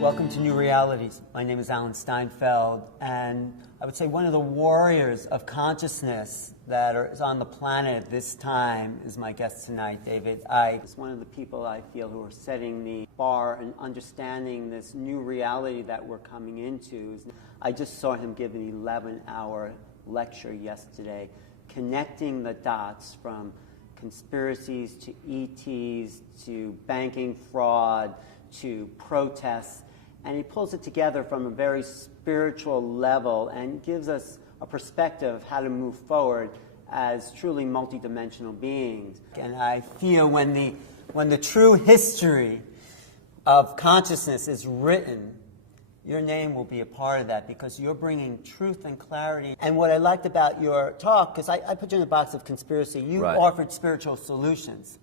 Welcome to New Realities. My name is Steinfeld, and I would say one of the warriors of consciousness that is on the planet at this time is my guest tonight, David Icke. He's one of the people I feel who are setting the bar and understanding this new reality that we're coming into. I just saw him give an 11-hour lecture yesterday, connecting the dots from conspiracies to ETs to banking fraud to protests, and he pulls it together from a very spiritual level and gives us a perspective of how to move forward as truly multidimensional beings. And I feel when the true history of consciousness is written, your name will be a part of that because you're bringing truth and clarity. And what I liked about your talk, because I put you in a box of conspiracy, you offered spiritual solutions.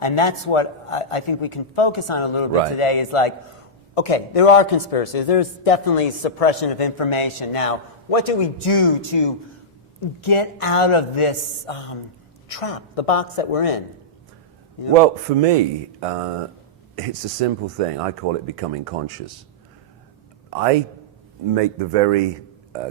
And that's what I think we can focus on a little bit today is like, okay, there are conspiracies. There's definitely suppression of information. Now, what do we do to get out of this trap, the box that we're in? You know? Well, for me, it's a simple thing. I call it becoming conscious. I make the very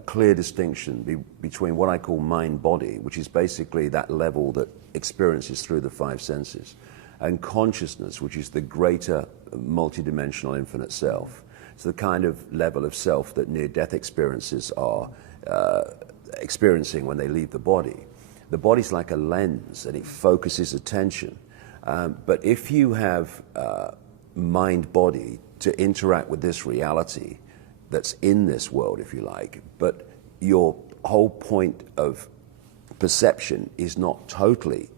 clear distinction between what I call mind-body, which is basically that level that experiences through the five senses, and consciousness, which is the greater multidimensional infinite self. It's the kind of level of self that near-death experiences are experiencing when they leave the body. The body's like a lens, and it focuses attention. But if you have mind-body to interact with this reality that's in this world, if you like, but your whole point of perception is not totally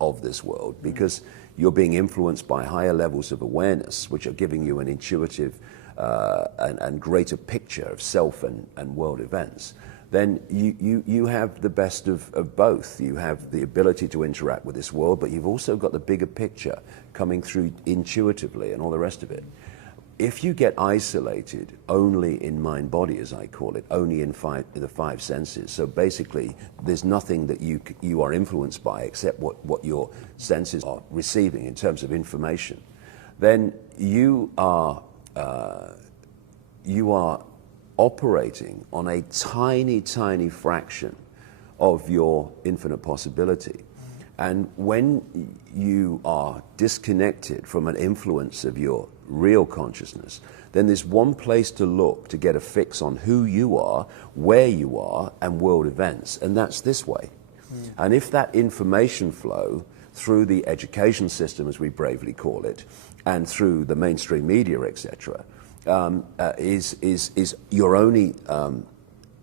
of this world because you're being influenced by higher levels of awareness, which are giving you an intuitive and greater picture of self and world events, then you have the best of both. You have the ability to interact with this world, but you've also got the bigger picture coming through intuitively and all the rest of it. If you get isolated only in mind-body, as I call it, only in the five senses, so basically there's nothing that you are influenced by except what your senses are receiving in terms of information, then you are operating on a tiny, tiny fraction of your infinite possibility. And when you are disconnected from an influence of your real consciousness, then there's one place to look to get a fix on who you are, where you are, and world events, and that's this way. And if that information flow through the education system, as we bravely call it, and through the mainstream media, etc., is your only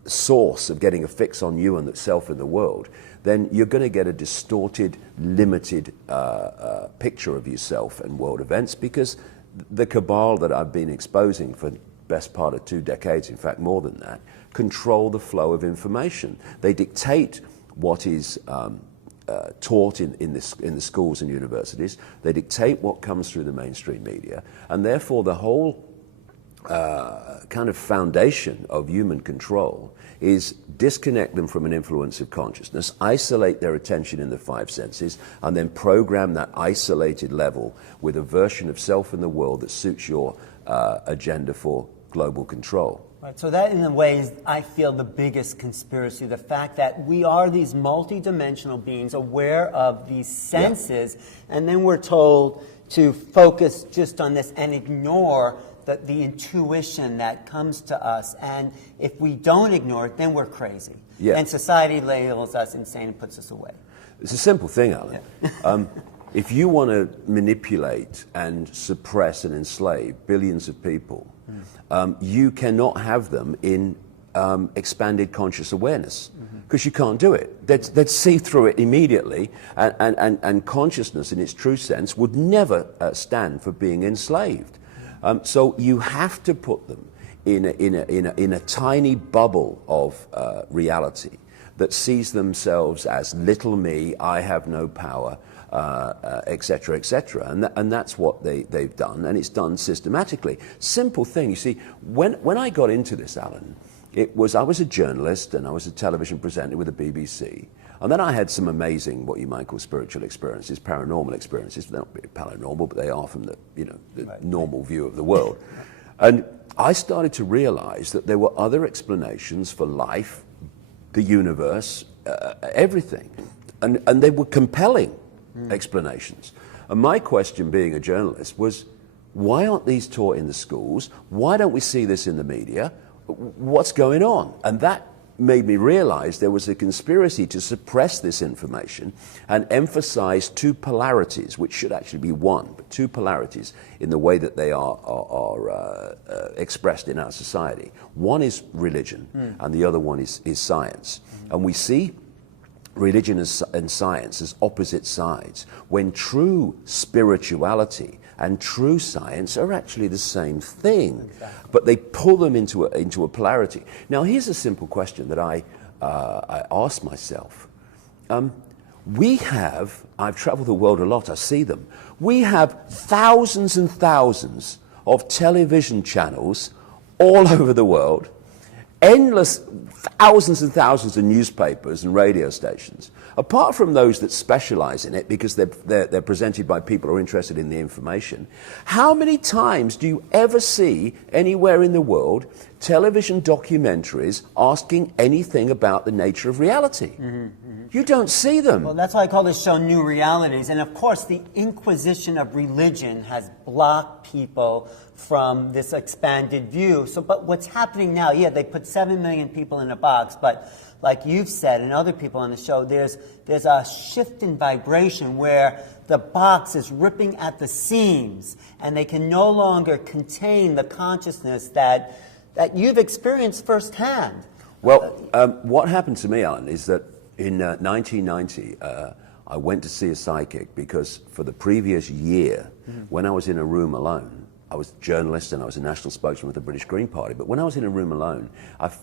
source of getting a fix on you and the self in the world, then you're going to get a distorted, limited picture of yourself and world events, because the cabal that I've been exposing for the best part of 2 decades, in fact more than that, control the flow of information. They dictate what is taught in the schools and universities. They dictate what comes through the mainstream media, and therefore the whole kind of foundation of human control is disconnect them from an influence of consciousness, isolate their attention in the five senses, and then program that isolated level with a version of self in the world that suits your agenda for global control. Right, so that in a way is, I feel, the biggest conspiracy, the fact that we are these multidimensional beings aware of these senses, and then we're told to focus just on this and ignore the intuition that comes to us, and if we don't ignore it, then we're crazy. And society labels us insane and puts us away. It's a simple thing, Alan. If you want to manipulate and suppress and enslave billions of people, you cannot have them in expanded conscious awareness, because you can't do it. They'd see through it immediately, and consciousness in its true sense would never stand for being enslaved. So you have to put them in a tiny bubble of reality that sees themselves as little me, I have no power, etc., etc. And that's what they've done, and it's done systematically. Simple thing. You see, when I got into this, Alan, I was a journalist and I was a television presenter with the BBC. And then I had some amazing, what you might call spiritual experiences, paranormal experiences. They're not really paranormal, but they are from the normal view of the world. And I started to realize that there were other explanations for life, the universe, everything. And they were compelling explanations. And my question, being a journalist, was, why aren't these taught in the schools? Why don't we see this in the media? What's going on? And that made me realize there was a conspiracy to suppress this information and emphasize two polarities, which should actually be one, but two polarities in the way that they are expressed in our society. One is religion, and the other one is science. And we see religion and science as opposite sides, when true spirituality and true science are actually the same thing. Exactly. But they pull them into a polarity. Now, here's a simple question that I ask myself. I've traveled the world a lot, I see them. We have thousands and thousands of television channels all over the world, endless thousands and thousands of newspapers and radio stations. Apart from those that specialize in it because they're presented by people who are interested in the information, how many times do you ever see anywhere in the world television documentaries asking anything about the nature of reality? You don't see them. Well, that's why I call this show New Realities. And of course, the inquisition of religion has blocked people from this expanded view. But what's happening now, they put 7 million people in a box, but like you've said and other people on the show, there's a shift in vibration where the box is ripping at the seams and they can no longer contain the consciousness that you've experienced firsthand. Well, what happened to me, Alan, is that in 1990, I went to see a psychic because for the previous year, when I was in a room alone, I was a journalist and I was a national spokesman with the British Green Party, but when I was in a room alone,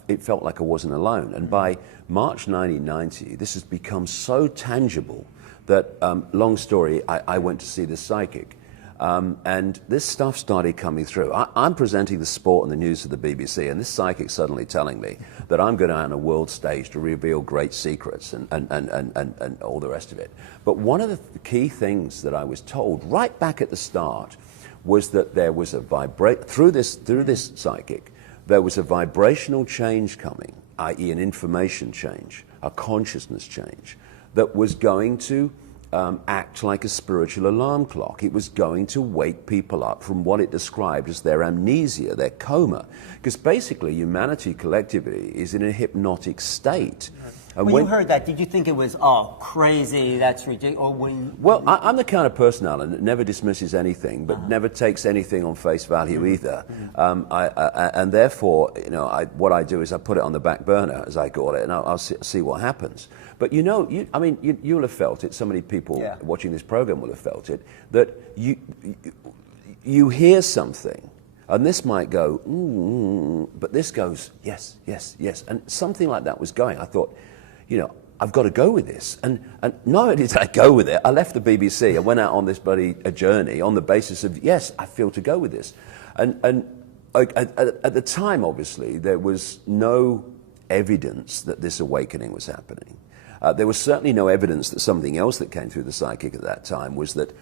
it felt like I wasn't alone. And by March 1990, this has become so tangible that, long story, I went to see this psychic. And this stuff started coming through. I'm presenting the sport and the news to the BBC, and this psychic suddenly telling me that I'm going out on a world stage to reveal great secrets and all the rest of it. But one of the key things that I was told right back at the start was that there was through this psychic, there was a vibrational change coming, i.e. an information change, a consciousness change, that was going to act like a spiritual alarm clock. It was going to wake people up from what it described as their amnesia, their coma. Because basically humanity collectively is in a hypnotic state. And when you heard that, did you think it was, crazy, that's ridiculous? Well, I'm the kind of person, Alan, that never dismisses anything, but never takes anything on face value either. And therefore, what I do is I put it on the back burner, as I call it, and I'll see what happens. But you'll have felt it, so many people watching this program will have felt it, that you hear something, and this might go, but this goes, yes, yes, yes. And something like that was going. I thought, I've got to go with this. And not only did I go with it, I left the BBC. I went out on this a journey on the basis of, yes, I feel to go with this. And at the time, obviously, there was no evidence that this awakening was happening. There was certainly no evidence that something else that came through the psychic at that time was that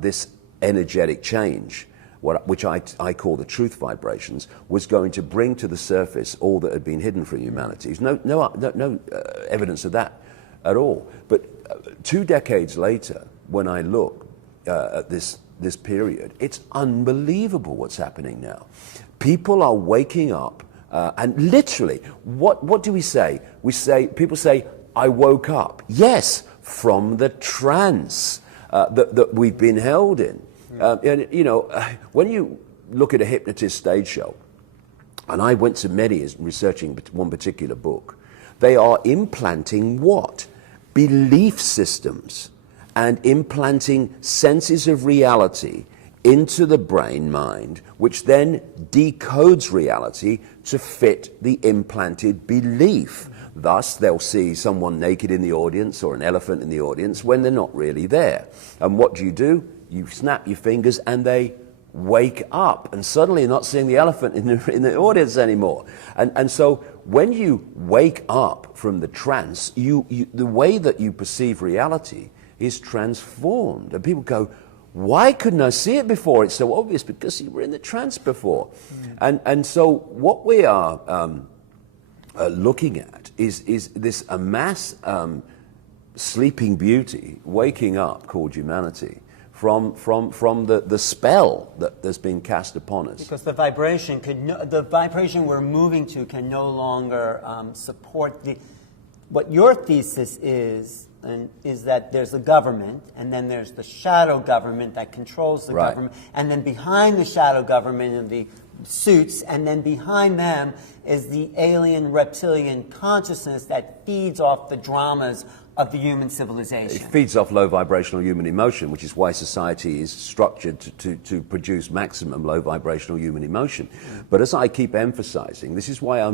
this energetic change, which I call the truth vibrations, was going to bring to the surface all that had been hidden from humanity. There's no evidence of that at all. But 2 decades later, when I look at this period, it's unbelievable what's happening now. People are waking up, and literally, what do we say? People say, I woke up. Yes, from the trance that we've been held in. When you look at a hypnotist stage show, and I went to many researching one particular book, they are implanting what? Belief systems and implanting senses of reality into the brain mind, which then decodes reality to fit the implanted belief. Thus, they'll see someone naked in the audience or an elephant in the audience when they're not really there. And what do? You snap your fingers and they wake up, and suddenly you're not seeing the elephant in the audience anymore. And so when you wake up from the trance, the way that you perceive reality is transformed. And people go, Why couldn't I see it before? It's so obvious, because you were in the trance before. And so what we are looking at is this mass sleeping beauty waking up called humanity from the spell that has been cast upon us. Because the vibration we're moving to can no longer support what your thesis is that there's a government, and then there's the shadow government that controls the government, and then behind the shadow government are the suits, and then behind them is the alien reptilian consciousness that feeds off the dramas of the human civilization. It feeds off low vibrational human emotion, which is why society is structured to produce maximum low vibrational human emotion. But as I keep emphasizing, this is why I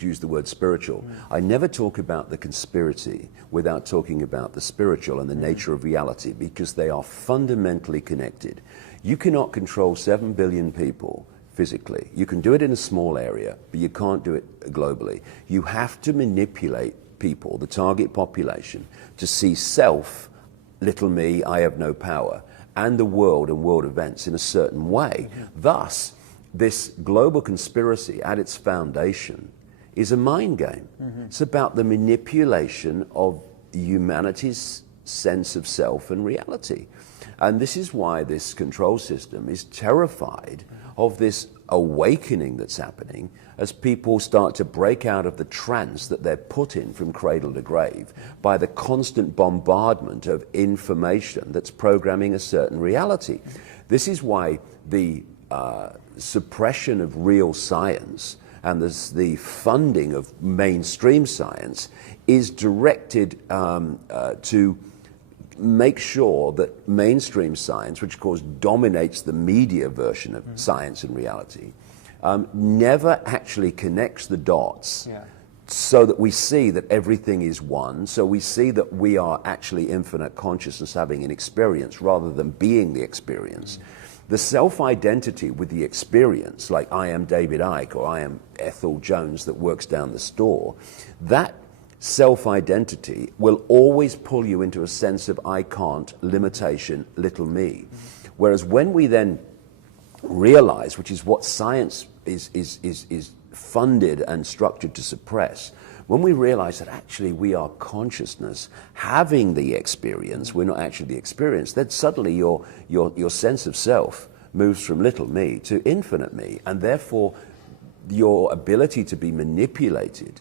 use the word spiritual. I never talk about the conspiracy without talking about the spiritual and the nature of reality, because they are fundamentally connected. You cannot control 7 billion people physically. You can do it in a small area, but you can't do it globally. You have to manipulate people, the target population, to see self, little me, I have no power, and the world and world events in a certain way. Thus, this global conspiracy at its foundation is a mind game. It's about the manipulation of humanity's sense of self and reality. And this is why this control system is terrified of this awakening that's happening as people start to break out of the trance that they're put in from cradle to grave by the constant bombardment of information that's programming a certain reality. This is why the suppression of real science and the funding of mainstream science is directed to make sure that mainstream science, which of course dominates the media version of science and reality, never actually connects the dots so that we see that everything is one, so we see that we are actually infinite consciousness having an experience rather than being the experience. The self-identity with the experience, like I am David Icke or I am Ethel Jones that works down the store, that self-identity will always pull you into a sense of I can't, limitation, little me. Whereas when we then realize, which is what science is funded and structured to suppress, when we realize that actually we are consciousness having the experience, we're not actually the experience, then suddenly your sense of self moves from little me to infinite me, and therefore your ability to be manipulated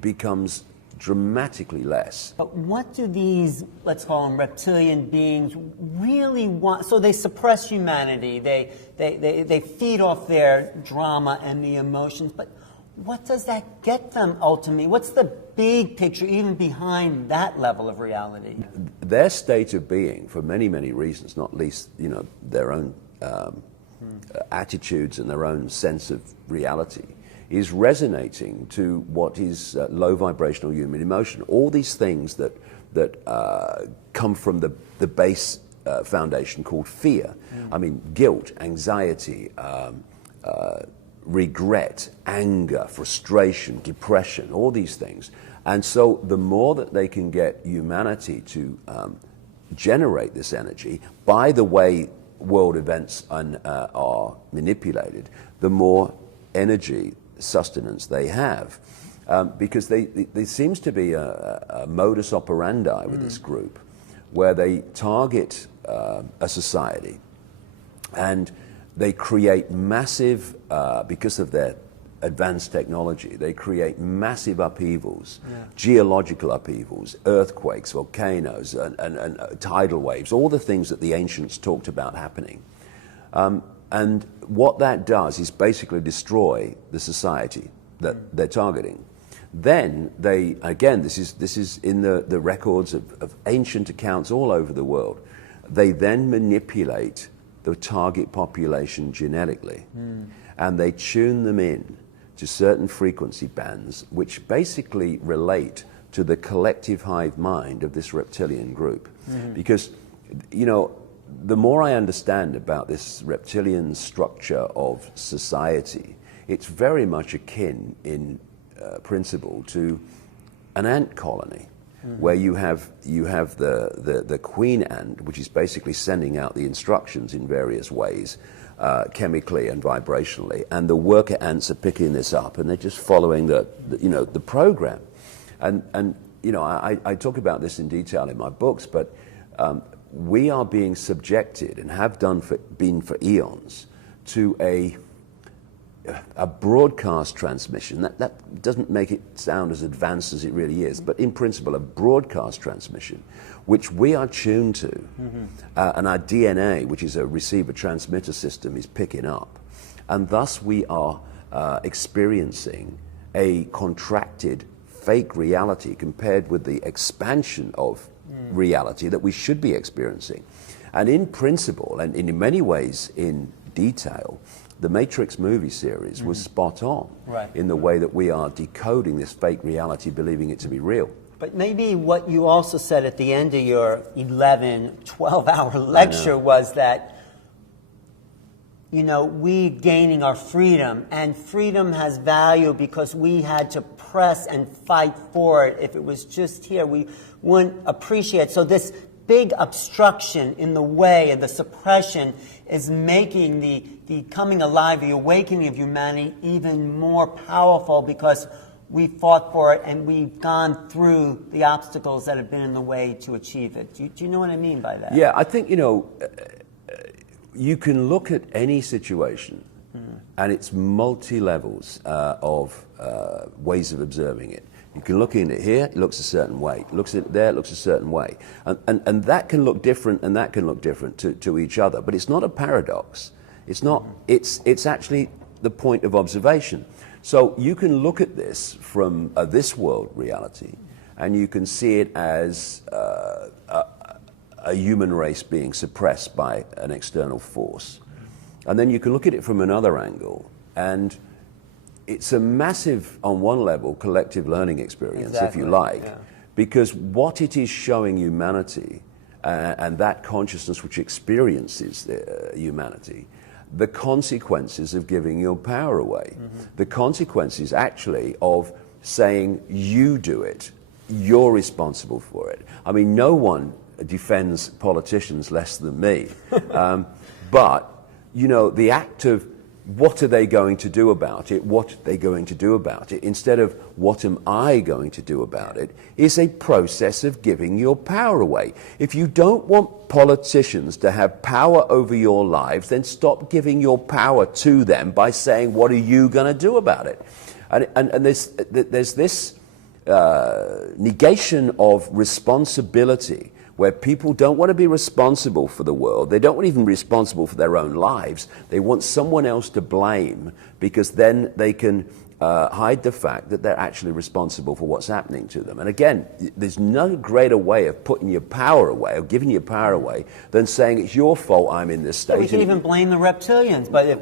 becomes dramatically less. But what do these, let's call them reptilian beings, really want? So they suppress humanity, they feed off their drama and the emotions, but what does that get them ultimately? What's the big picture even behind that level of reality? Their state of being, for many, many reasons, not least, their own attitudes and their own sense of reality, is resonating to what is low vibrational human emotion. All these things that come from the base foundation called fear. I mean, guilt, anxiety, regret, anger, frustration, depression, all these things. And so the more that they can get humanity to generate this energy by the way world events are manipulated, the more energy sustenance they have, because there seems to be a modus operandi with this group where they target a society and they create massive, because of their advanced technology, they create massive upheavals, geological upheavals, earthquakes, volcanoes, and tidal waves, all the things that the ancients talked about happening. And what that does is basically destroy the society that they're targeting. Then they, again, this is in the records of ancient accounts all over the world, they then manipulate the target population genetically, and they tune them in to certain frequency bands which basically relate to the collective hive mind of this reptilian group. Because, the more I understand about this reptilian structure of society, it's very much akin in principle to an ant colony. where you have the queen ant, which is basically sending out the instructions in various ways, chemically and vibrationally, and the worker ants are picking this up, and they're just following the program. And I talk about this in detail in my books, but we are being subjected, and have been for eons, to a broadcast transmission. That doesn't make it sound as advanced as it really is, but in principle, a broadcast transmission, which we are tuned to, and our DNA, which is a receiver-transmitter system, is picking up. And thus we are experiencing a contracted fake reality compared with the expansion of reality that we should be experiencing. And in principle, and in many ways in detail, the Matrix movie series was spot on in the way that we are decoding this fake reality, believing it to be real. But maybe what you also said at the end of your 11, 12-hour lecture was that, we gaining our freedom, and freedom has value because we had to press and fight for it. If it was just here, we wouldn't appreciate. So this big obstruction in the way and the suppression is making the coming alive, the awakening of humanity even more powerful because we fought for it and we've gone through the obstacles that have been in the way to achieve it. Do you know what I mean by that? Yeah, I think, you can look at any situation and it's multi-levels of ways of observing it. You can look in it here, it looks a certain way. Looks at it there, it looks a certain way. And that can look different, and that can look different to each other. But it's not a paradox. It's not. It's actually the point of observation. So you can look at this from this world reality, and you can see it as a human race being suppressed by an external force. And then you can look at it from another angle, and it's a massive, on one level, collective learning experience, if you like, because what it is showing humanity, and that consciousness which experiences humanity, the consequences of giving your power away, the consequences actually of saying, you do it, you're responsible for it. I mean, no one defends politicians less than me, but, the act of what are they going to do about it? What are they going to do about it? Instead of what am I going to do about it, is a process of giving your power away. If you don't want politicians to have power over your lives, then stop giving your power to them by saying, what are you going to do about it? And there's this negation of responsibility, where people don't want to be responsible for the world. They don't want to even be responsible for their own lives. They want someone else to blame, because then they can hide the fact that they're actually responsible for what's happening to them. And again, there's no greater way of putting your power away, or giving your power away, than saying it's your fault I'm in this state. We can even blame the reptilians, but if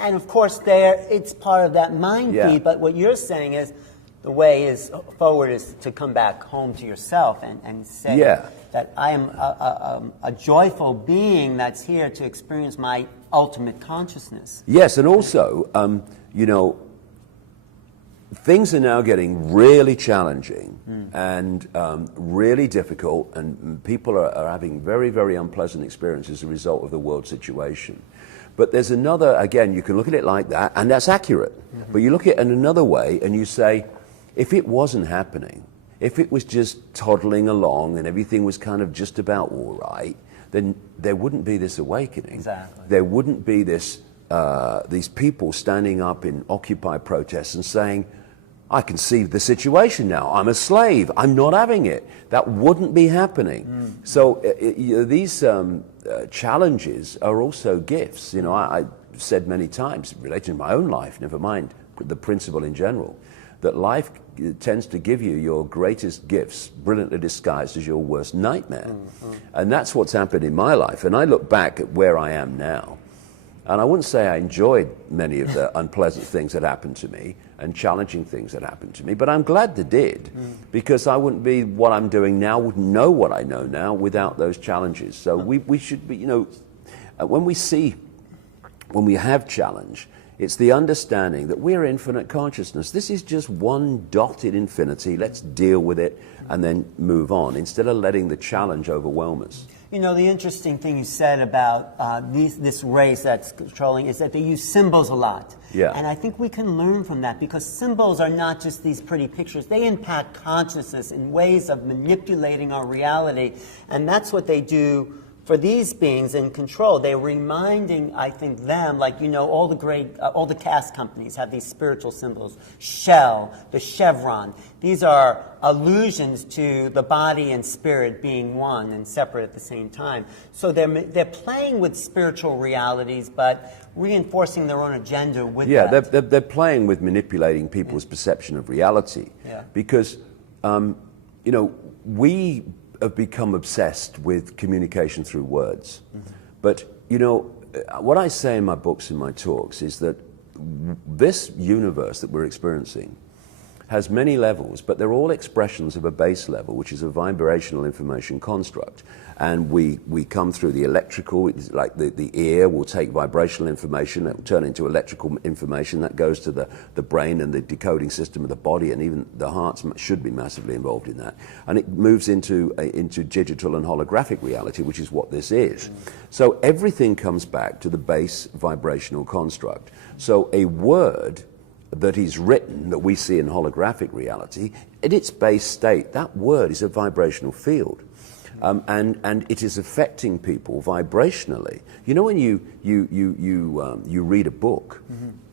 and of course it's part of that mind feed, but what you're saying is, the way forward is to come back home to yourself and say that I am a joyful being that's here to experience my ultimate consciousness. Yes, and also, things are now getting really challenging and really difficult, and people are having very, very unpleasant experiences as a result of the world situation. But there's another, again, you can look at it like that, and that's accurate. But you look at it in another way, and you say, if it wasn't happening, if it was just toddling along and everything was kind of just about all right, then there wouldn't be this awakening. Exactly. There wouldn't be this these people standing up in Occupy protests and saying, I can see the situation now. I'm a slave. I'm not having it. That wouldn't be happening. So these challenges are also gifts. I said many times, related to my own life, never mind the principle in general, that life tends to give you your greatest gifts brilliantly disguised as your worst nightmare. And that's what's happened in my life. And I look back at where I am now, and I wouldn't say I enjoyed many of the unpleasant things that happened to me and challenging things that happened to me, but I'm glad they did, because I wouldn't be what I'm doing now, wouldn't know what I know now without those challenges. So we should be, when we have challenge, it's the understanding that we're infinite consciousness. This is just one dot in infinity. Let's deal with it. and then move on, instead of letting the challenge overwhelm us. You know, the interesting thing you said about this race that's controlling is that they use symbols a lot. Yeah. And I think we can learn from that, because symbols are not just these pretty pictures. They impact consciousness in ways of manipulating our reality. And that's what they do for these beings in control. They're reminding, I think, them, like, you know, all the cast companies have these spiritual symbols. Shell, the chevron. These are allusions to the body and spirit being one and separate at the same time. So they're playing with spiritual realities, but reinforcing their own agenda with that. Yeah, they're playing with manipulating people's perception of reality. Yeah. Because, you know, we have become obsessed with communication through words. But, you know, what I say in my books and my talks is that this universe that we're experiencing has many levels, but they're all expressions of a base level, which is a vibrational information construct. And we come through the electrical, it's like the ear will take vibrational information, it will turn into electrical information that goes to the brain and the decoding system of the body, and even the heart should be massively involved in that. And it moves into digital and holographic reality, which is what this is. So everything comes back to the base vibrational construct. So a word that is written, that we see in holographic reality, in its base state, that word is a vibrational field. And it is affecting people vibrationally. You know, when you read a book,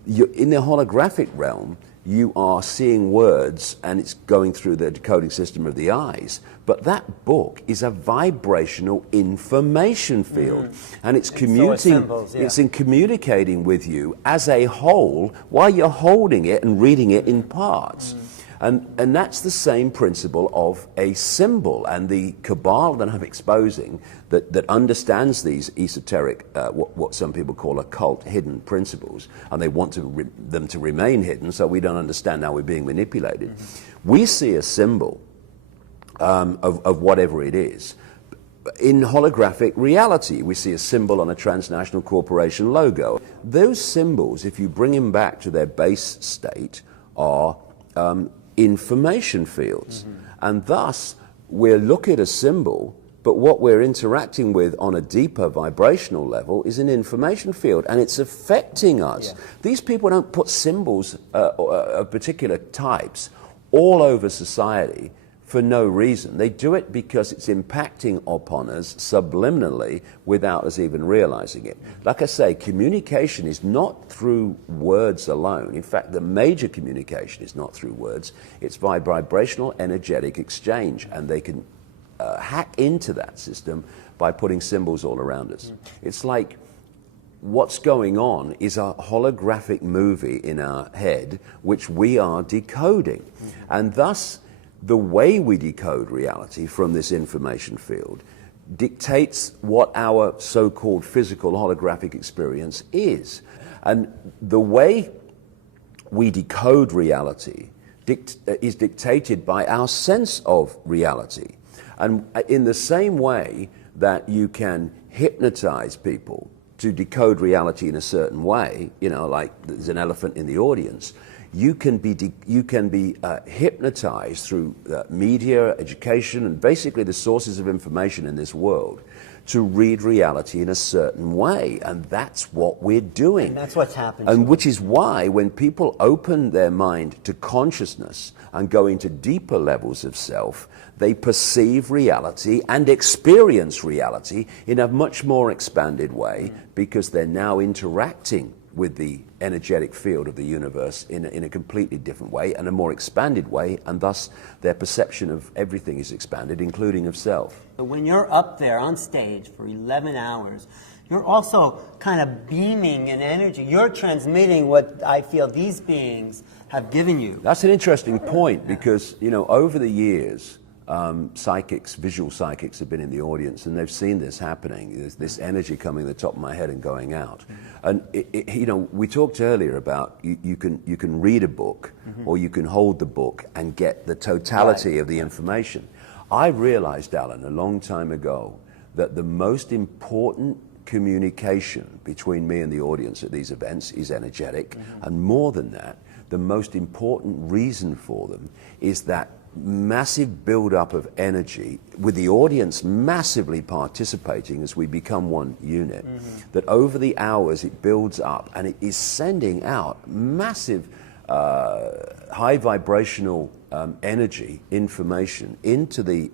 in the holographic realm, you are seeing words and it's going through the decoding system of the eyes. But that book is a vibrational information field. And it's it's in communicating with you as a whole while you're holding it and reading it in parts. And that's the same principle of a symbol. And the cabal that I'm exposing that understands these esoteric, what some people call occult hidden principles, and they want them to remain hidden so we don't understand how we're being manipulated. We see a symbol of whatever it is. In holographic reality, we see a symbol on a transnational corporation logo. Those symbols, if you bring them back to their base state, are information fields. And thus, we'll look at a symbol, but what we're interacting with on a deeper vibrational level is an information field, and it's affecting us. Yeah. These people don't put symbols of particular types all over society for no reason. They do it because it's impacting upon us subliminally without us even realizing it. Like I say, communication is not through words alone. In fact, the major communication is not through words. It's vibrational energetic exchange, and they can hack into that system by putting symbols all around us. It's like what's going on is a holographic movie in our head, which we are decoding. And thus, the way we decode reality from this information field dictates what our so-called physical holographic experience is. And the way we decode reality is dictated by our sense of reality. And in the same way that you can hypnotize people to decode reality in a certain way, you know, like there's an elephant in the audience, you can be hypnotized through media, education, and basically the sources of information in this world to read reality in a certain way. And that's what we're doing. And that's what's happening. And which is why when people open their mind to consciousness and go into deeper levels of self, they perceive reality and experience reality in a much more expanded way, because they're now interacting with the energetic field of the universe in a completely different way and a more expanded way, and thus their perception of everything is expanded, including of self. But when you're up there on stage for 11 hours, you're also kind of beaming in energy. You're transmitting what I feel these beings have given you. That's an interesting point, because, you know, over the years, psychics, visual psychics have been in the audience, and they've seen this happening. There's this energy coming to the top of my head and going out. And you know, we talked earlier about you can read a book, or you can hold the book and get the totality of the information. I realized, Alan, a long time ago, that the most important communication between me and the audience at these events is energetic, and more than that, the most important reason for them is that massive buildup of energy with the audience massively participating as we become one unit, that over the hours it builds up and it is sending out massive high vibrational energy information into the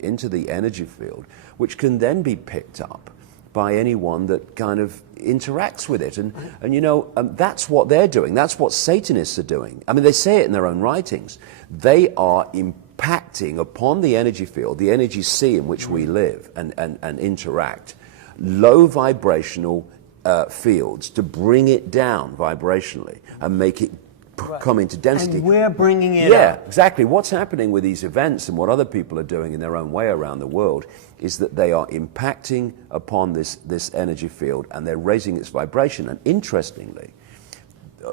energy field, which can then be picked up by anyone that kind of interacts with it. And you know, that's what they're doing. That's what Satanists are doing. I mean, they say it in their own writings. They are impacting upon the energy field, the energy sea in which we live and interact, low vibrational fields to bring it down vibrationally and make it come into density. And we're bringing it up. up. Exactly. What's happening with these events and what other people are doing in their own way around the world is that they are impacting upon this energy field and they're raising its vibration. And interestingly,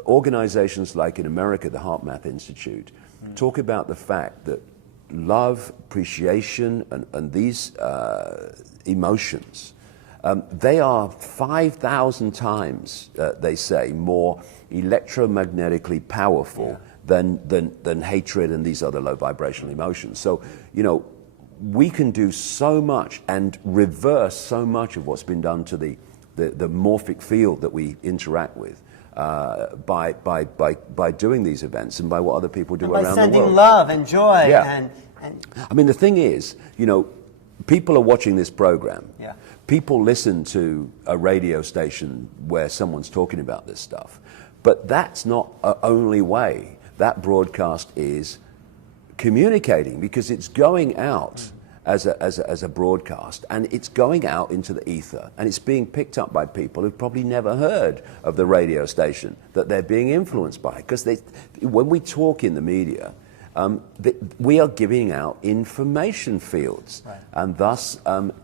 organizations like in America, the HeartMath Institute, talk about the fact that love, appreciation, and these emotions, they are 5,000 times, they say, more electromagnetically powerful than hatred and these other low vibrational emotions. So, you know, we can do so much and reverse so much of what's been done to the morphic field that we interact with by doing these events and by what other people do around the world. By sending love and joy. Yeah. And I mean, the thing is, you know, people are watching this program. Yeah. People listen to a radio station where someone's talking about this stuff. But that's not the only way that broadcast is communicating, because it's going out as a broadcast, and it's going out into the ether, and it's being picked up by people who've probably never heard of the radio station that they're being influenced by. Because when we talk in the media, we are giving out information fields, and thus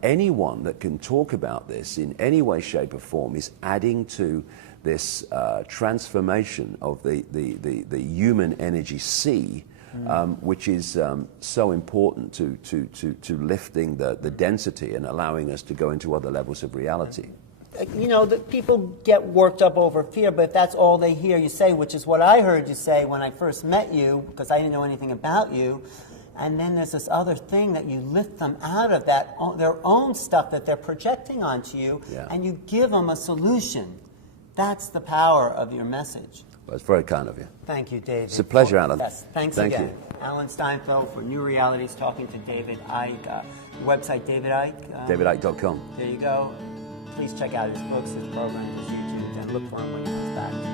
anyone that can talk about this in any way, shape or form is adding to this transformation of the human energy sea, which is so important to lifting the density and allowing us to go into other levels of reality. You know, the people get worked up over fear, but if that's all they hear you say, which is what I heard you say when I first met you, because I didn't know anything about you, and then there's this other thing that you lift them out of that, their own stuff that they're projecting onto you, and you give them a solution. That's the power of your message. Well, it's very kind of you. Thank you, David. It's a pleasure, Alan. Yes, thank again. You. Alan Steinfeld for New Realities, talking to David Icke. Website, David Icke. DavidIcke.com. There you go. Please check out his books, his programs, his YouTube, and look for him when he comes back.